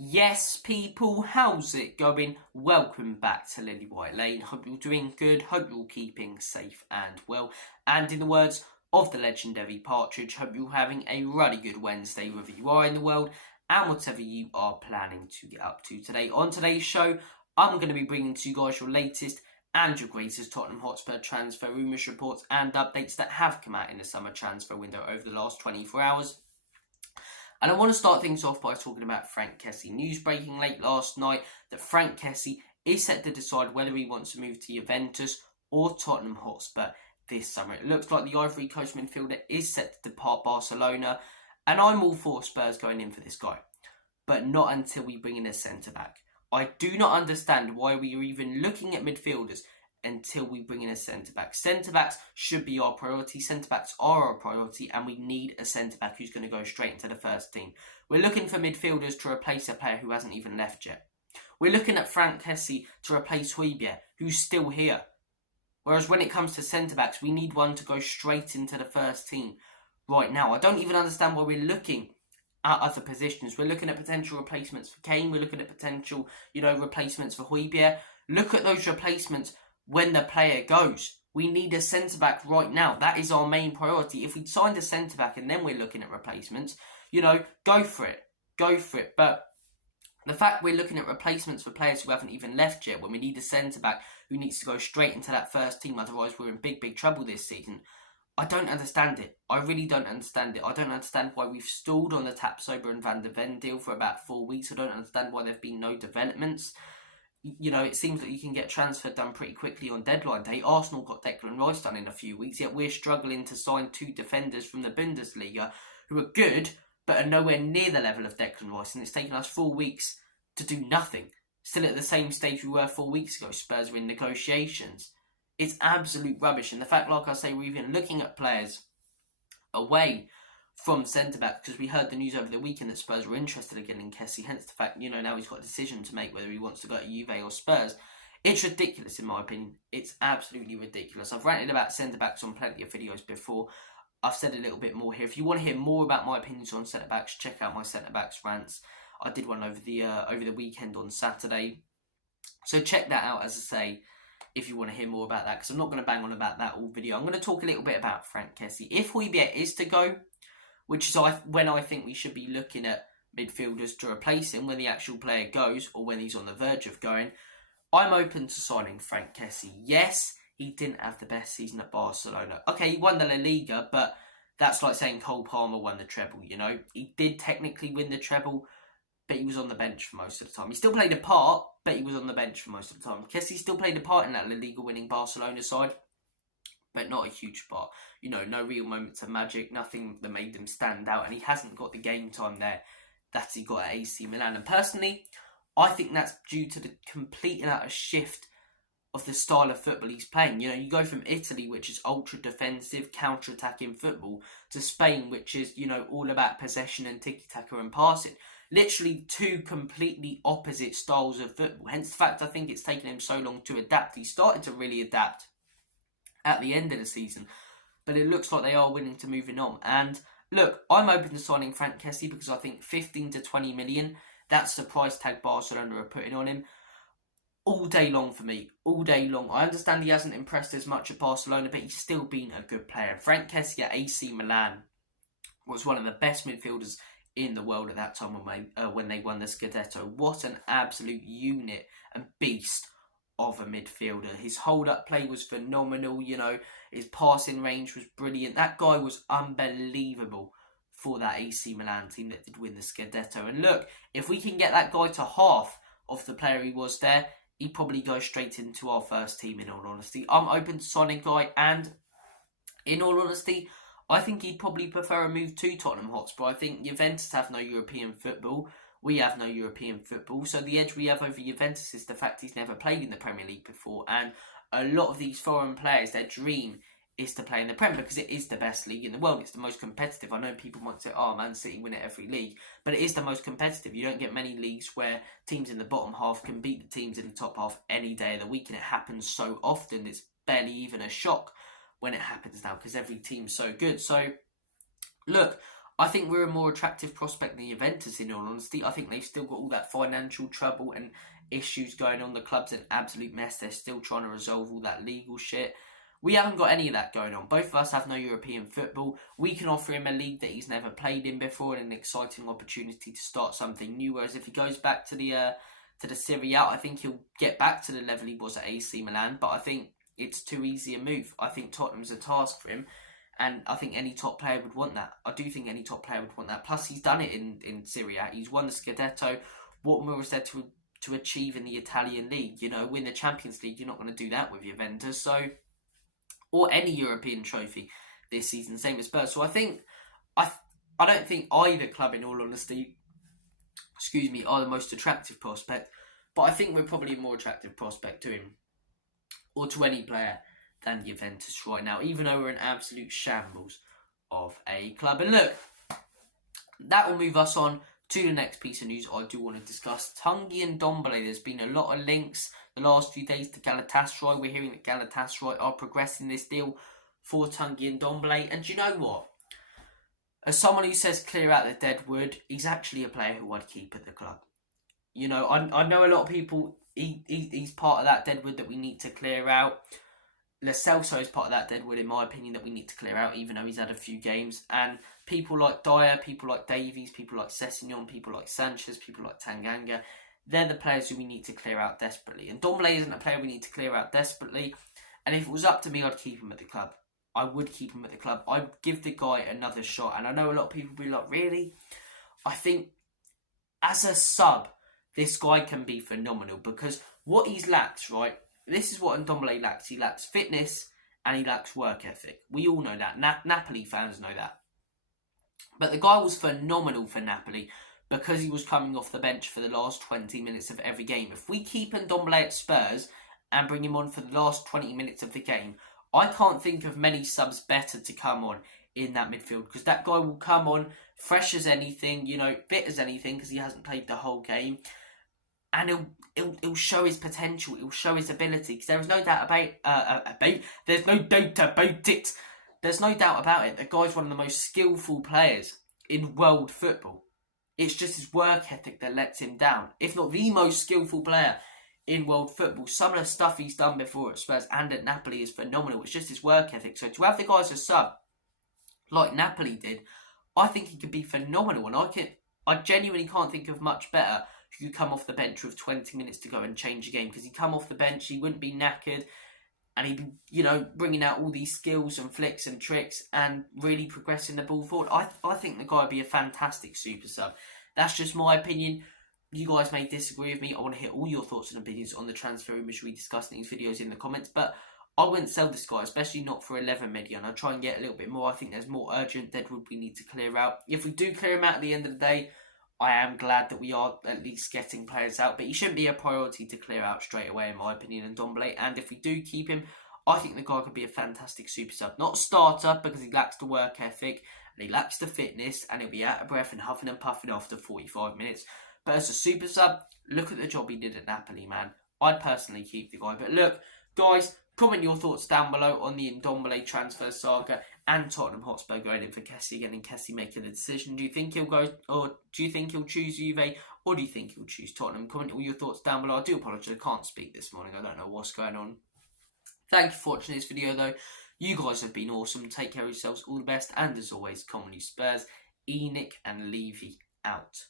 Yes, people, how's it going? Welcome back to Lily White Lane. Hope you're doing good. Hope you're keeping safe and well. And in the words of the legendary Partridge, hope you're having a really good Wednesday, wherever you are in the world, and whatever you are planning to get up to today. On today's show, I'm going to be bringing to you guys your latest and your greatest Tottenham Hotspur transfer rumours, reports, and updates that have come out in the summer transfer window over the last 24 hours. And I want to start things off by talking about Franck Kessie. News breaking late last night that Franck Kessie is set to decide whether he wants to move to Juventus or Tottenham Hotspur this summer. It looks like the Ivory Coast midfielder is set to depart Barcelona, and I'm all for Spurs going in for this guy, but not until we bring in a centre-back. I do not understand why we are even looking at midfielders until we bring in a centre-back. Centre-backs should be our priority. Centre-backs are our priority, and we need a centre-back who's going to go straight into the first team. We're looking for midfielders to replace a player who hasn't even left yet. We're looking at Franck Kessie to replace Juve, who's still here. Whereas when it comes to centre-backs, we need one to go straight into the first team right now. I don't even understand why we're looking at other positions. We're looking at potential replacements for Kane. We're looking at potential, replacements for Juve. Look at those replacements when the player goes. We need a centre-back right now. That is our main priority. If we'd signed a centre-back and then we're looking at replacements, go for it. Go for it. But the fact we're looking at replacements for players who haven't even left yet, when we need a centre-back who needs to go straight into that first team, otherwise we're in big, big trouble this season, I don't understand it. I really don't understand it. I don't understand why we've stalled on the Thfc and Van der Ven deal for about 4 weeks. I don't understand why there have been no developments. It seems that you can get transfer done pretty quickly on deadline day. Arsenal got Declan Rice done in a few weeks, yet we're struggling to sign 2 defenders from the Bundesliga who are good, but are nowhere near the level of Declan Rice, and it's taken us 4 weeks to do nothing. Still at the same stage we were 4 weeks ago. Spurs were in negotiations. It's absolute rubbish, and the fact, like I say, we're even looking at players away from centre-back, because we heard the news over the weekend that Spurs were interested again in Kessie, hence the fact, now he's got a decision to make whether he wants to go to Juve or Spurs. It's ridiculous in my opinion. It's absolutely ridiculous. I've ranted about centre-backs on plenty of videos before. I've said a little bit more here. If you want to hear more about my opinions on centre-backs, check out my centre-backs rants. I did one over the weekend on Saturday. So check that out, as I say, if you want to hear more about that, because I'm not going to bang on about that all video. I'm going to talk a little bit about Franck Kessie. If Juve is to go, which is when I think we should be looking at midfielders to replace him when the actual player goes or when he's on the verge of going, I'm open to signing Franck Kessie. Yes, he didn't have the best season at Barcelona. Okay, he won the La Liga, but that's like saying Cole Palmer won the treble, He did technically win the treble, but he was on the bench for most of the time. He still played a part, but he was on the bench for most of the time. Kessie still played a part in that La Liga winning Barcelona side, but not a huge part. No real moments of magic, nothing that made him stand out, and he hasn't got the game time there that he got at AC Milan. And personally, I think that's due to the complete and utter shift of the style of football he's playing. You go from Italy, which is ultra defensive, counter-attacking football, to Spain, which is, all about possession and tiki-taka and passing. Literally 2 completely opposite styles of football. Hence the fact I think it's taken him so long to adapt. He started to really adapt at the end of the season, but it looks like they are willing to move on. And look, I'm open to signing Franck Kessie because I think 15 to 20 million, that's the price tag Barcelona are putting on him. All day long for me, all day long. I understand he hasn't impressed as much at Barcelona, but he's still been a good player. Franck Kessie at AC Milan was one of the best midfielders in the world at that time when they won the Scudetto. What an absolute unit and beast of a midfielder. His hold-up play was phenomenal, his passing range was brilliant. That guy was unbelievable for that AC Milan team that did win the Scudetto. And look, if we can get that guy to half of the player he was there, he'd probably go straight into our first team, in all honesty. I'm open to signing guy, and in all honesty, I think he'd probably prefer a move to Tottenham Hotspur. I think Juventus have no European football. We have no European football. So the edge we have over Juventus is the fact he's never played in the Premier League before. And a lot of these foreign players, their dream is to play in the Premier because it is the best league in the world. It's the most competitive. I know people might say, Man City win it every league. But it is the most competitive. You don't get many leagues where teams in the bottom half can beat the teams in the top half any day of the week. And it happens so often. It's barely even a shock when it happens now because every team's so good. So, look, I think we're a more attractive prospect than Juventus, in all honesty. I think they've still got all that financial trouble and issues going on. The club's an absolute mess. They're still trying to resolve all that legal shit. We haven't got any of that going on. Both of us have no European football. We can offer him a league that he's never played in before and an exciting opportunity to start something new. Whereas if he goes back to the Serie A, I think he'll get back to the level he was at AC Milan. But I think it's too easy a move. I think Tottenham's a task for him. And I think any top player would want that. I do think any top player would want that. Plus, he's done it in Serie A. He's won the Scudetto. What more is there to achieve in the Italian league? You know, win the Champions League. You're not going to do that with Juventus. So, or any European trophy this season. Same as Spurs. So I don't think either club, in all honesty, are the most attractive prospect. But I think we're probably a more attractive prospect to him, or to any player, than Juventus right now, even though we're an absolute shambles of a club. And look, that will move us on to the next piece of news I do want to discuss. Tanguy and Ndombele. There's been a lot of links the last few days to Galatasaray. We're hearing that Galatasaray are progressing this deal for Tanguy and Ndombele. And do you know what? As someone who says clear out the dead wood, he's actually a player who I'd keep at the club. You know, I know a lot of people, he's part of that deadwood that we need to clear out. Lo Celso is part of that deadwood, in my opinion, that we need to clear out, even though he's had a few games. And people like Dyer, people like Davies, people like Sessegnon, people like Sanchez, people like Tanganga, they're the players who we need to clear out desperately. And Ndombele isn't a player we need to clear out desperately. And if it was up to me, I'd keep him at the club. I would keep him at the club. I'd give the guy another shot. And I know a lot of people will be like, really? I think as a sub, this guy can be phenomenal, because what he's lacked, right? This is what Ndombele lacks. He lacks fitness and he lacks work ethic. We all know that. Napoli fans know that. But the guy was phenomenal for Napoli because he was coming off the bench for the last 20 minutes of every game. If we keep Ndombele at Spurs and bring him on for the last 20 minutes of the game, I can't think of many subs better to come on in that midfield, because that guy will come on fresh as anything, you know, fit as anything, because he hasn't played the whole game. And he'll show his potential. He'll show his ability. Because there is no doubt there's no doubt about it. There's no doubt about it. The guy's one of the most skillful players in world football. It's just his work ethic that lets him down. If not the most skillful player in world football. Some of the stuff he's done before at Spurs and at Napoli is phenomenal. It's just his work ethic. So to have the guy as a sub, like Napoli did, I think he could be phenomenal. And I genuinely can't think of much better who could come off the bench with 20 minutes to go and change a game. Because he'd come off the bench, he wouldn't be knackered, and he'd be, you know, bringing out all these skills and flicks and tricks and really progressing the ball forward. I think the guy would be a fantastic super sub. That's just my opinion. You guys may disagree with me. I want to hear all your thoughts and opinions on the transfer rumours we discussed in these videos in the comments. But I wouldn't sell this guy, especially not for 11 million. I'll try and get a little bit more. I think there's more urgent deadwood we need to clear out. If we do clear him out at the end of the day, I am glad that we are at least getting players out, but he shouldn't be a priority to clear out straight away, in my opinion, Ndombele. And if we do keep him, I think the guy could be a fantastic super sub. Not a starter, because he lacks the work ethic and he lacks the fitness, and he'll be out of breath and huffing and puffing after 45 minutes. But as a super sub, look at the job he did at Napoli, man. I'd personally keep the guy. But look, guys, comment your thoughts down below on the Ndombele transfer saga and Tottenham Hotspur going in for Kessie again, and Kessie making a decision. Do you think he'll go, or do you think he'll choose Juve, or do you think he'll choose Tottenham? Comment all your thoughts down below. I do apologise, I can't speak this morning. I don't know what's going on. Thank you for watching this video, though. You guys have been awesome. Take care of yourselves. All the best. And as always, commonly Spurs, Enoch and Levy out.